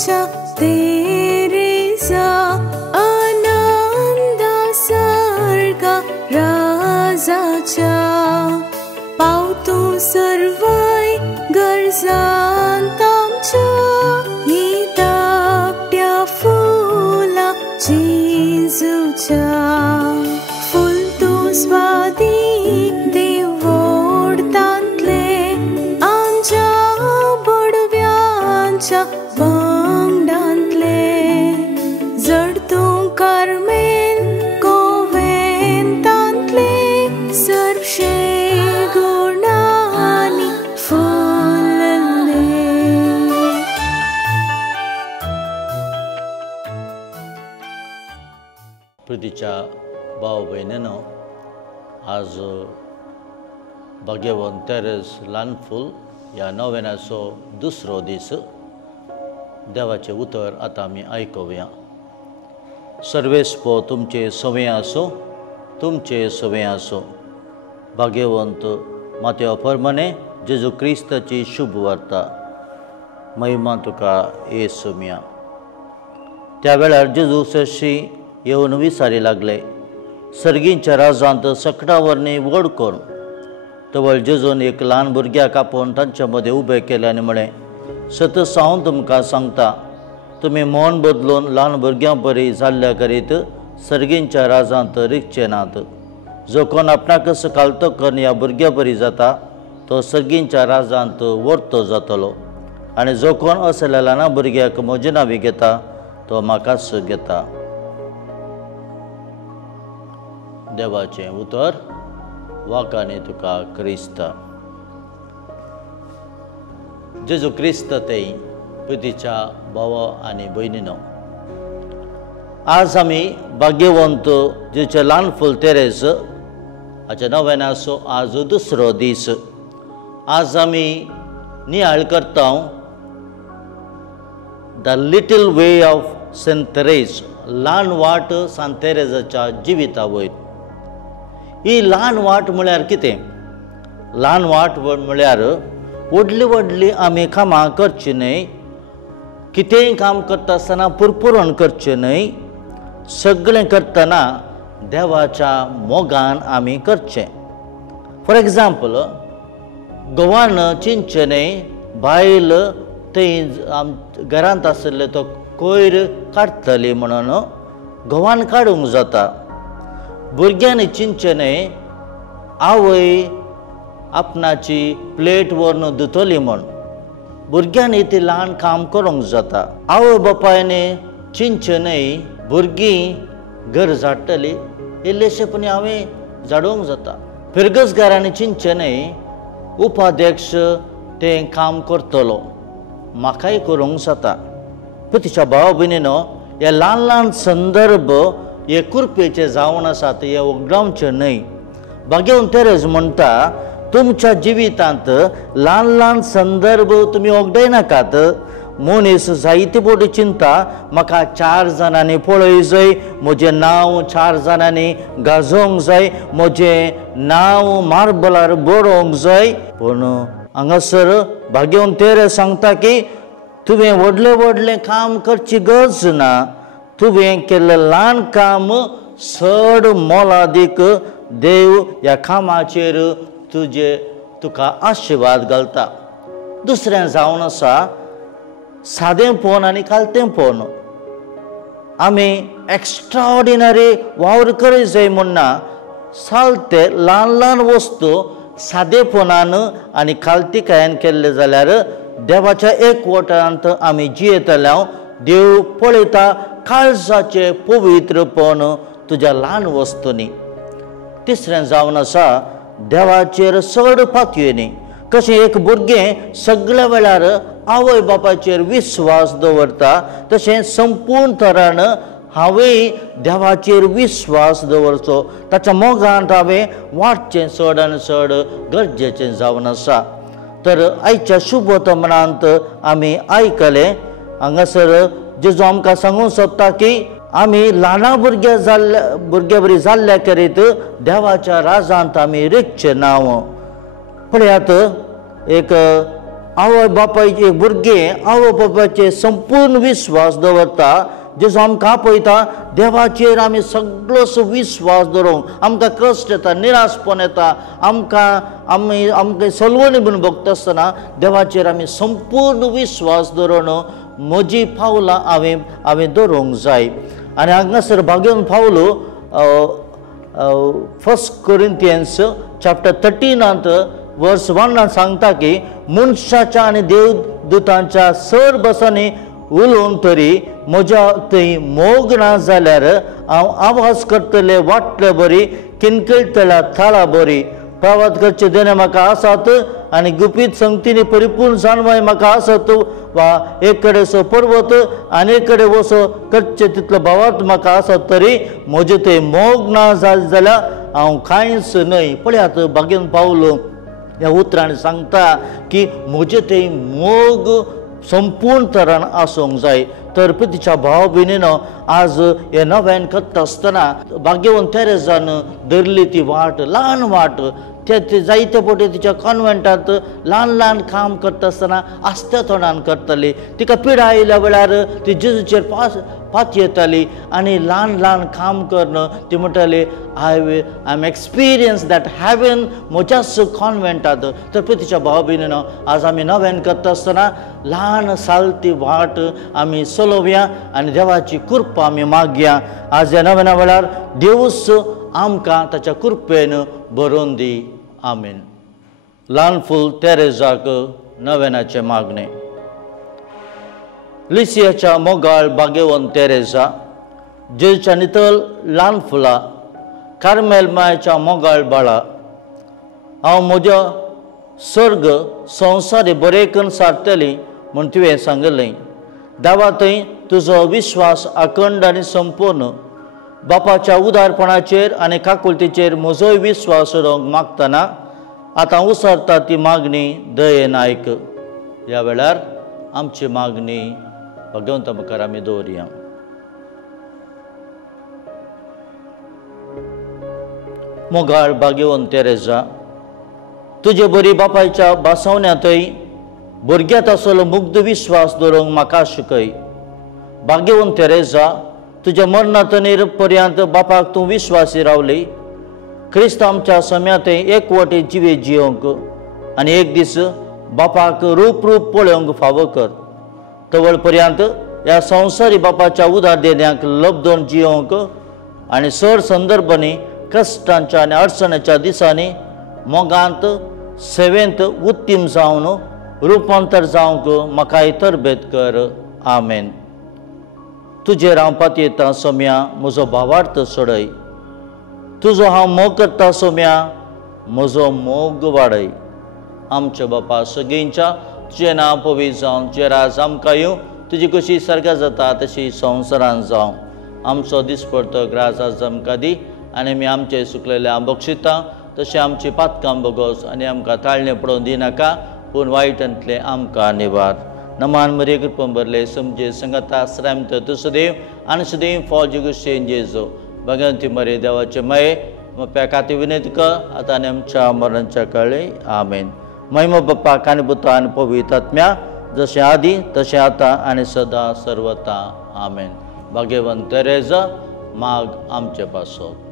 च्या तेरेचा आनंदा सारखा राजाच्या पावतो सर्वाय गरजांतांच्या ही धाकट्या फुला जेजूच्या फुल तो स्वादी देव ओढतांतले आमच्या बडव्यांच्या वांगडांतले जड तूं कार्मेल कोवेंतांतले सर्वशे गुणांनी फुल्लले. प्रितीच्या भाव भयणींनो, आज भाग्यवान तेरेस ल्हान फूल ह्या नोवेनाचो दुसरो दीस. देवाचें उतर आतां आमी आयकुया. सर्वेस्पो तुमचे सवें आसूं, तुमचे सवें आसूं. भाग्यवंत मातेव प्रमाणे जेजू क्रिस्ताची शुभ वार्ता. महिमा तुका येसुमिया. त्या वेळार जेजू सशी येवन विचारी लागले, सर्गींच्या राजांत सकटावरणी वड कोण? तवळ जेजून एक ल्हान भुरग्याक आपोवन तांच्या मदें उबें केलें आनी म्हळें, सतत हांव तुमकां सांगता, तुमी मन बदलून ल्हान भुरग्यां परी जाल्ल्या करीत सर्गींच्या राजांत रिगचे नात. जो कोण आपणाक सकाळतो करून ह्या भुरग्या परी जाता तो सर्गींच्या राजांत वर्तो जातलो. आनी जो कोण असल्या ल्हाना भुरग्याक म्हजे नांवी घेता तो म्हाकाच घेता. देवाचें उतर. वाकाने तुका क्रिस्त. जेजू क्रिस्त तें प्रितीच्या भाव आनी भयणींनो, आज आमी भाग्यवंत जेचें ल्हान फूल तेरेस हाच्या नोवेनाचो आज दुसरो दीस. आज आमी नियाळ करता the little way of Saint Therese, ल्हान वाट सांत तेरेसाच्या जिविता वयर. ही ल्हान वाट म्हळ्यार कितें? ल्हान वाट म्हळ्यार व्हडली व्हडली आमी कामां करची न्हय, कितेंय काम करता आसतना पुरपुरून करचें न्हय, सगळें करतना देवाच्या मोगान आमी करचें. फॉर एग्जाम्पल, घोवान चिंतचें न्हय बायल थंय घरांत आसले तो कोयर काडटली म्हणून घोवान काडूंक जाता. भुरग्यांनी चिंतचें न्हय आवय आपणाची प्लेट व्हरून धुतली म्हूण. भुरग्यांनी ती ल्हान काम करूंक जाता. आवय बापायनी चिंतचें न्हय भुरगीं घर झाडटली, इल्लेशेपणी हांवें झाडोवंक जाता. फिरगसगारांनी चिंतचें न्हय उपाध्यक्ष तें काम करतलो, म्हाकाय करूंक जाता. प्रितीच्या भाव भयणींनो, हे ल्हान ल्हान संदर्भ हे कृपेचे जावन आसात, हे वगडावचे न्हय. भाग्यवान तेरेस म्हणटा, तुमच्या जिवितांत ल्हान ल्हान संदर्भ तुमी वगडाय नाकात. मनीस जायते फावटी चिंता, म्हाका 4 जाणांनी पळय जाय, म्हजें नांव 4 जाणांनी गाजोवंक जाय, म्हजें नांव मार्बलार बरोवंक जाय. पूण हांगासर भाग्यवान तेरेस सांगता की तुवें व्हडलें व्हडलें काम करची गरज ना. तुवें केल्लें ल्हान काम चड मोलादीक देव ह्या कामाचेर तुका आशिर्वाद घालता. दुसरें जावन आसा सादेंपण आनी कालतेंपण. आमी एक्स्ट्रा ऑर्डिनरी वावर करूंक जाय म्हणना, सालते ल्हान ल्हान वस्तू सादेपणान आनी कालतीकायेन केल्ले जाल्यार देवाच्या एकवटांत आमी जियेतल्या देव पळयता काळजाचें पवित्रपण तुज्या ल्हान वस्तूंनी. तिसरें जावन आसा देवाचेर चड पातयेनी. कशें एक भुरगें सगळ्या वेळार आवय बापाचेर विश्वास दवरता, तशें संपूर्ण तरान हांवें देवाचेर विश्वास दवरचो. ताच्या मोगांत हांवें वाडचें चड आनी चड गरजेचें जावन आसा. तर आयच्या शुभ वर्तमानांत आमी आयकलें, हांगासर जेजू आमकां सांगूंक सोदता की आमी ल्हाना भुरग्या बरी जाल्ल्या करीत देवाच्या राजांत आमी रिगचे नांव. पळयात, एक आवय बापायचे भुरगे आवय बापायचे संपूर्ण विश्वास दवरता जसो आमकां पळयता देवाचेर आमी सगळोसो विश्वास दवरूंक आमकां कश्ट येता निराशपण येता आमकां सलवणी म्हणून भोगता आसतना देवाचेर आमी संपूर्ण विश्वास दवरून म्हजी पावलां हांवें दवरूंक जाय. आनी हांगासर भाग्यवन पावलो 1 Corinthians chapter 13 verse 1 सांगता की मनशाच्या आनी देवदूतांच्या सर बसांनी उलोवन तरी म्हज्या थंय मोग ना जाल्यार हांव आवाज करतले वाटले बरी किनकळटल्या थाळा बरी प्रवाद करचे देणे म्हाका आसात आनी गुपीत संगतीनी परिपूर्ण जाणवाय म्हाका आसात वा एक कडेन असो पर्वत आनी एक कडेन वसो करचे तितलो भावार्थ म्हाका आसात तरी म्हजे थंय मोग ना जाल्यार हांव कांयच न्हय. पळयात भाग्यवन पावलो ह्या उतरांनी सांगता की म्हजे थंय मोग संपूर्ण तरान आसूंक जाय. तर तिच्या भाव भयणीनो आज हे नव्यान करता आसतना भाग्यवन तेरेजान धरली ती वाट ल्हान वाट ते जायते फावटी तिच्या कॉन्वेंटांत ल्हान ल्हान काम करता आसतना आस्त्या तोंडान करताली. तिका पिडा आयल्या वेळार ती जेजूचेर पात येताली आनी ल्हान ल्हान काम करून ती म्हणटाली I am experience that heaven म्हज्याच कॉन्वेंटांत. तर तिच्या भाव भयणीनो आज आमी नव्यान करता आसतना ल्हान सालती वाट आमी चलोवया आनी देवाची कृपा आमी मागया. आज ह्या नव्याना वेळार देवूच आमकां ताच्या कृपेन भरोवन दी. आमीन. ल्हान फूल तेरेजाक नव्यानाचे मागणे. लिसियाच्या मोगाळ भाग्यवन तेरेजा जेजूच्या नितळ ल्हान फुलां कार्मेल मायेच्या मोगाळ बाळा हांव म्हजो सर्ग संवसारी बरेकन सारतली म्हूण तुवें सांगलें. देवा थंय तुजो विश्वास अखंड आनी संपूर्ण बापाच्या उदारपणाचेर आनी काकुलतेचेर म्हजोय विश्वास दवरूंक मागतना आतां उसरता ती मागणी दयेन आयक. ह्या वेळार आमची मागणी भगवंता मुखार आमी दवरया. मोगाळ भाग्यवन तेरेजा तुजे बरी बापायच्या बासवण्यांतय भुरग्यांत आसलो मुग्ध विश्वास दवरूंक म्हाका शिकय. भाग्यवन तेरेजा तुज्या मरणातनीर पर्यंत बापाक तूं विश्वासी रावली. क्रिस्त आमच्या सम्यांत एकवटे जिवे जियोंक आनी एक दीस बापाक रूप पळोवंक फावो कर. तवळ पर्यंत ह्या संवसारी बापाच्या उदार देण्यांक लबदोन जियोंक आनी सर संदर्भांनी कश्टांच्या आनी अडचणीच्या दिसांनी मोगांत सेवेंत उत्तीम जावन रुपांतर जावंक म्हाकाय तरबेत कर. आमेन. तुजेर हांव पातयेता सोम्या म्हजो भावार्थ सोडय. तुजो हांव मोग करता सोम्या म्हजो मोग वाडय. आमच्या बापा सगळींच्या तुजें नांव पवित्र जावं. तुजे राज आमकां येवं. तुजी कशी सर्गा जाता तशी संवसारांत जावं. आमचो दिसपडतो ग्रास आज आमकां दी आनी आमी आमचे सुकलेले बक्षिता तशें आमची पातकां बगोस आनी आमकां ताळणे पडोवन दिनाका पूण वायटांतले आमकां निवार. नमान मरे कृपण भरले समजे संगता श्रामत तू सदैव आनी सदैव फौज गुशेन जेजो भगवंती मरे देवाचे मये मोप्या खातीर विनंती कर आतां आनी आमच्या मरणाच्या काळी. आमेन. महिमा बाप्पा आनी पुता आनी पवित्र आत्म्या जशें आदी तशें आतां आनी सदां सर्वता. आमेन. भाग्यवन तेरेजा माग आमचे पासत.